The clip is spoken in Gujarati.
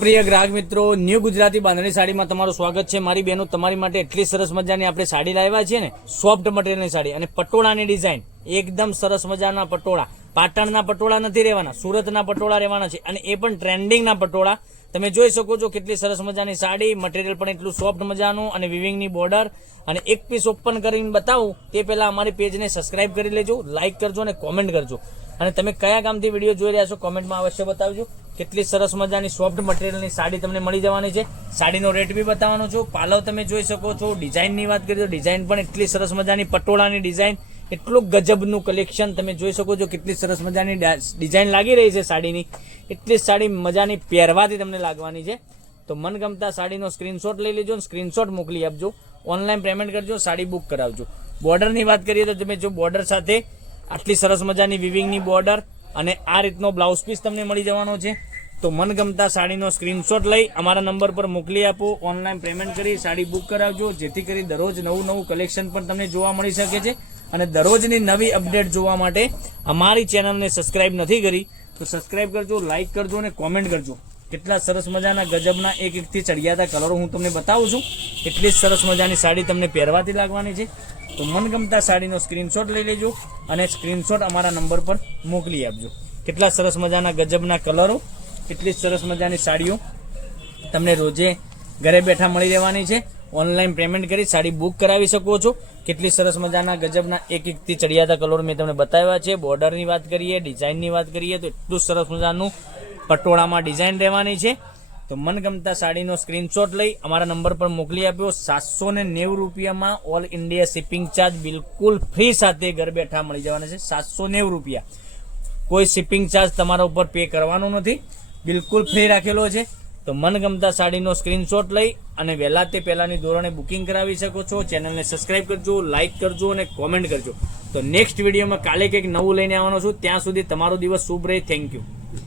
પ્રિય ગ્રાહક મિત્રો, ન્યૂ ગુજરાતી બાંધણી સાડીમાં તમારું સ્વાગત છે। મારી બહેનો તમારી માટે એટલી સરસ મજાની આપણે સાડી લાવ્યા છે ને, સોફ્ટ મટીરિયલની સાડી અને પટોળાની ડિઝાઇન એકદમ સરસ મજાના પટોળા। પાટણના પટોળા નથી રહેવાના, સુરતના પટોળા રહેવાના છે અને એ પણ ટ્રેન્ડિંગના પટોળા। તમે જોઈ શકો છો કેટલી સરસ મજાની સાડી, મટીરિયલ પણ એટલું સોફ્ટ મજાનું અને વિવિંગની બોર્ડર। અને એક પીસ ઓપન કરીને બતાવું તે પહેલા અમારી પેજને સબસ્ક્રાઇબ કરી લેજો, લાઇક કરજો અને કોમેન્ટ કરજો। અને તમે કયા ગામથી વિડીયો જોઈ રહ્યા છો કોમેન્ટમાં અવશ્ય બતાવજો। કેટલી સરસ મજાની સોફ્ટ મટીરિયલની સાડી તમને મળી જવાની છે। સાડીનો રેટ બી બતાવવાનો છું। પાલવ તમે જોઈ શકો છો। ડિઝાઇનની વાત કરીએ તો ડિઝાઇન પણ એટલી સરસ મજાની, પટોળાની ડિઝાઇન, એટલું ગજબનું કલેક્શન તમે જોઈ શકો છો। કેટલી સરસ મજાની ડિઝાઇન લાગી રહી છે સાડીની, એટલી સાડી મજાની પહેરવાથી તમને લાગવાની છે। તો મનગમતા સાડીનો સ્ક્રીનશોટ લઈ લેજો, સ્ક્રીનશોટ મોકલી આપજો, ઓનલાઈન પેમેન્ટ કરજો, સાડી બુક કરાવજો। બોર્ડરની વાત કરીએ તો તમે જો બોર્ડર સાથે આટલી સરસ મજાની વિવિંગની બોર્ડર અને આ રીતનો બ્લાઉઝ પીસ તમને મળી જવાનો છે। તો મનગમતા સાડીનો સ્ક્રીનશોટ લઈ અમારા નંબર પર મોકલી આપો, ઓનલાઈન પેમેન્ટ કરી સાડી બુક કરાવજો, જેથી કરી દરરોજ નવું કલેક્શન પણ તમને જોવા મળી શકે છે। અને દરરોજની નવી અપડેટ જોવા માટે અમારી ચેનલને સબસ્ક્રાઇબ નથી કરી તો સબસ્ક્રાઇબ કરજો, લાઇક કરજો અને કોમેન્ટ કરજો। કેટલા સરસ મજાના ગજબના એક એકથી ચડિયાતા કલરો હું તમને બતાવું છું। એટલી સરસ મજાની સાડી તમને પહેરવાથી લાગવાની છે। તો મનગમતા સાડીનો સ્ક્રીનશોટ લઈ લેજો અને સ્ક્રીનશોટ અમારા નંબર પર મોકલી આપજો। કેટલા સરસ મજાના ગજબના કલરો, એટલી સરસ મજાની સાડીઓ તમને રોજે ઘરે બેઠા મળી રહેવાની છે। ઓનલાઈન પેમેન્ટ કરી સાડી બુક કરાવી શકો છો। કેટલી સરસ મજાના ગજબના એક એકથી ચડિયાતા કલર મેં તમને બતાવ્યા છે। બોર્ડરની વાત કરીએ, ડિઝાઇનની વાત કરીએ તો એટલું સરસ મજાનું પટોળામાં ડિઝાઇન રહેવાની છે। તો મનગમતા સાડીનો સ્ક્રીનશોટ લઈ અમારા નંબર પર મોકલી આપ્યો। 790 રૂપિયામાં ઓલ ઇન્ડિયા શિપિંગ ચાર્જ બિલકુલ ફ્રી સાથે ઘર બેઠા મળી જવાના છે। 790 રૂપિયા, કોઈ શિપિંગ ચાર્જ તમારા ઉપર પે કરવાનો નથી, બિલકુલ ફ્રી રાખેલો છે। તો મનગમતા સાડીનો સ્ક્રીનશોટ લઈ અને વહેલા તે પહેલાની ધોરણે બુકિંગ કરાવી શકો છો। ચેનલને સબસ્ક્રાઇબ કરજો, લાઇક કરજો અને કોમેન્ટ કરજો। તો નેક્સ્ટ વિડીયોમાં કાલે કંઈક નવું લઈને આવવાનો છું। ત્યાં સુધી તમારો દિવસ શુભ રહે। Thank you.